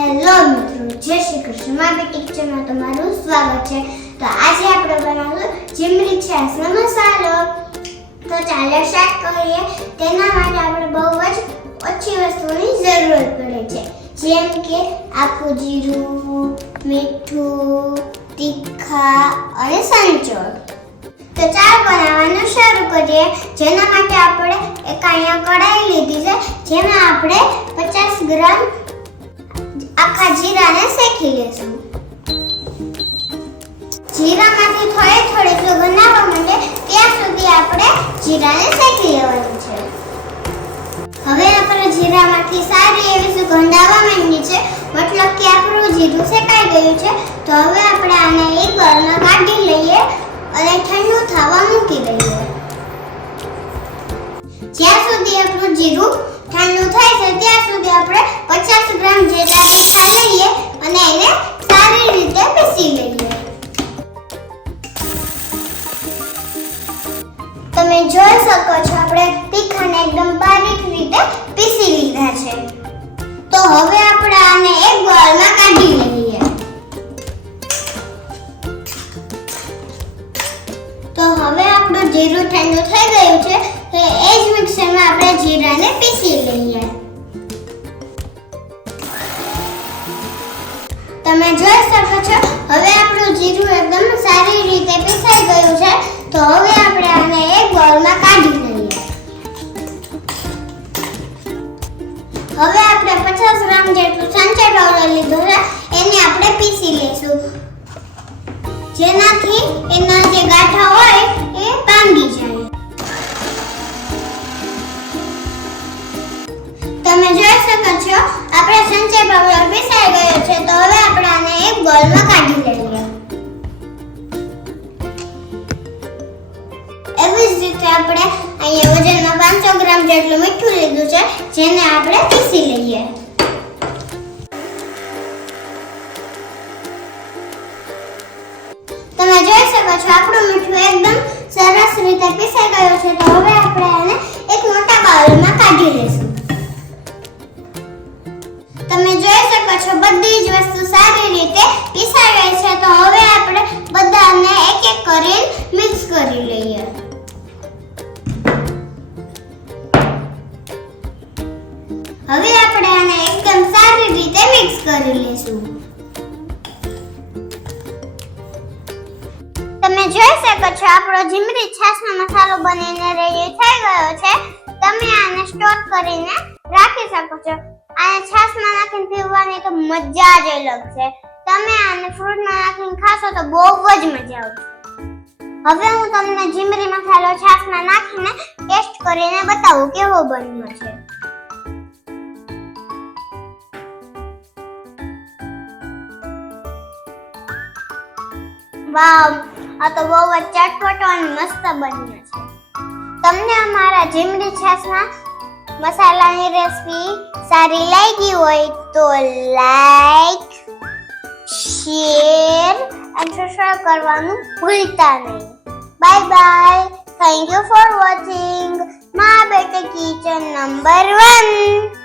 Hello મિત્રો, જય શ્રી કૃષ્ણ. મારી કિચનમાં તમારું સ્વાગત છે. તો આજે આપણે બનાવશું જીમરી છાશનો મસાલો. તો ચાલો સ્ટાર્ટ કરીએ. તેના માટે આપણે બહુ જ ઓછી વસ્તુની જરૂર પડે છે, જેમ કે આખું જીરું, મીઠું, તીખા અને સંચળ. તો ચાલો બનાવવાનું શરૂ કરીએ. જેના માટે આપણે એક અહીંયા કઢાઈ લીધી છે, જેમાં આપણે 50 ગ્રામ આખા જીરાને શેકી લેશું. જીરામાંથી થોડી સુગંધ આવવા માટે ત્યાં સુધી આપણે જીરાને શેકી લેવાનું છે. હવે આપણે જીરામાંથી સારી એવી સુગંધ આવવા માંડી છે, મતલબ કે આપણું જીરું શેકાઈ ગયું છે. તો હવે આપણે આને એક બાઉલમાં કાઢી લઈએ અને ઠંડુ થવા મૂકી દઈએ. જ્યાં સુધી આપણું જીરું ઠંડુ થાય છે ત્યાં સુધી આપણે 50 ગ્રામ જેટલા તીખા લઈએ અને એને સારી રીતે પીસી લઈએ. તમે જોઈ શકો છો આપણે તીખાને એકદમ બારીક રીતે પીસી લીધા છે. તો હવે આપણે આને એક બાઉલમાં કાઢી લઈએ. તો હવે આપણું જીરું ઠંડુ થઈ ગયું છે, તો એ જ મિક્સરમાં આપણે જીરાને પીસી લઈએ. તમે જોઈ શકો છો હવે આપણું જીરું એકદમ સારી રીતે પીસાઈ ગયું છે. તો હવે આપણે આને એક બાઉલમાં કાઢી લઈએ. હવે આપણે 50 ગ્રામ જેટલું સંચળ પાવડર લીધું છે, એને આપણે પીસી લઈશું, જેનાથી એના જે ગાંઠા હોય એ ભાંગી જાય. તમે જોઈ શકો છો આપણે સંચળ પાવડર પીસાઈ ગયો છે. તો હવે આપણે આને એક બોલમાં કાઢી લઈએ. એવી જ રીતે આપણે અહીંયા વજનમાં 500 ગ્રામ જેટલું મીઠું લીધું છે, જેને આપણે પીસી લઈએ. તમે જોઈ શકો છો આપણું મીઠું એકદમ સરસ રીતે પીસાઈ ગયું છે. તો હવે આપણે આને એક મોટા બાઉલમાં કાઢી લઈશું. તમે જોઈ શકો છો બધી જ વસ્તુ સારી રીતે પીસાઈ ગઈ છે. તો હવે આપણે બધાને એક એક કરીને મિક્સ કરી લઈએ. હવે આપણે આને એકદમ સારી રીતે મિક્સ કરી લઈશું. તમે જોઈ શકો છો આપણો જીમરી છાશનો મસાલો બનીને રેડી થઈ ગયો છે. તમે આને સ્ટોર કરીને રાખી શકો છો. આને છાશમાં નાખીને પીવાની તો મજા જ અલગ છે. તમે આને ફ્રૂટમાં નાખીને ખાશો તો બહુ જ મજા આવશે. હવે હું તમને જીમરી મસાલો છાશમાં નાખીને ટેસ્ટ કરીને બતાવું કેવો બન્યો છે. વાવ, આ તો બહુ જ ચટપટો અને મસ્ત બન્યો છે. તમને અમારા જીમરી છાશના મસાલાની રેસીપી સારી લાગી હોય તો લાઈક, શેર અને સબસ્ક્રાઇબ કરવાનું ભૂલતા નહીં. Bye bye. Thank you for watching my Beti kitchen number 1.